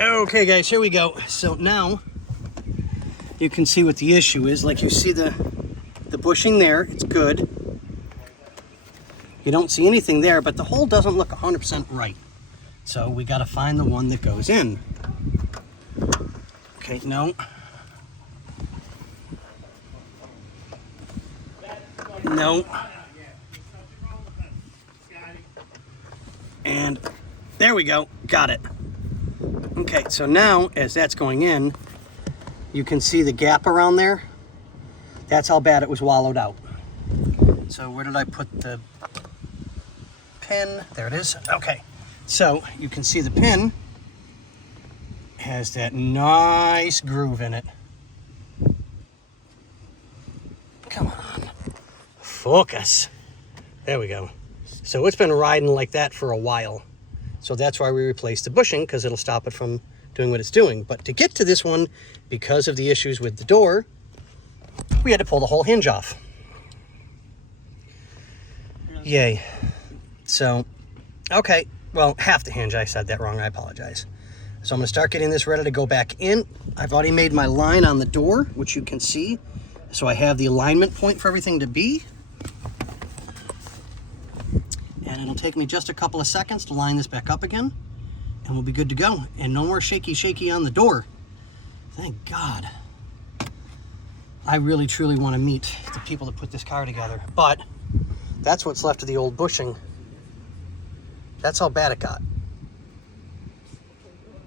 Okay guys, here we go. So now you can see what the issue is. Like you see the bushing there, it's good. You don't see anything there, but the hole doesn't look 100% right. So we got to find the one that goes in. Okay, no. No. And there we go, got it. Okay, so now as that's going in, you can see the gap around there. That's how bad it was wallowed out. So where did I put the pin? There it is. Okay, so you can see the pin has that nice groove in it. Come on, focus. There we go. So it's been riding like that for a while. So that's why we replaced the bushing, because it'll stop it from doing what it's doing. But to get to this one, because of the issues with the door, we had to pull the whole hinge off. Yay. So, okay, well, half the hinge. I said that wrong. I apologize. So I'm going to start getting this ready to go back in. I've already made my line on the door, which you can see. So I have the alignment point for everything to be. And it'll take me just a couple of seconds to line this back up again, and we'll be good to go. And no more shaky on the door. Thank God. I really truly want to meet the people that put this car together, but that's what's left of the old bushing. That's how bad it got.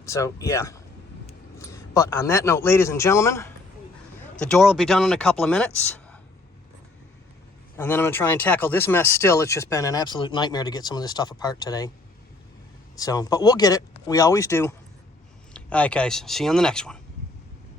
So yeah. But on that note, ladies and gentlemen, the door will be done in a couple of minutes. And then I'm going to try and tackle this mess still. It's just been an absolute nightmare to get some of this stuff apart today. So, but we'll get it. We always do. All right, guys. See you on the next one.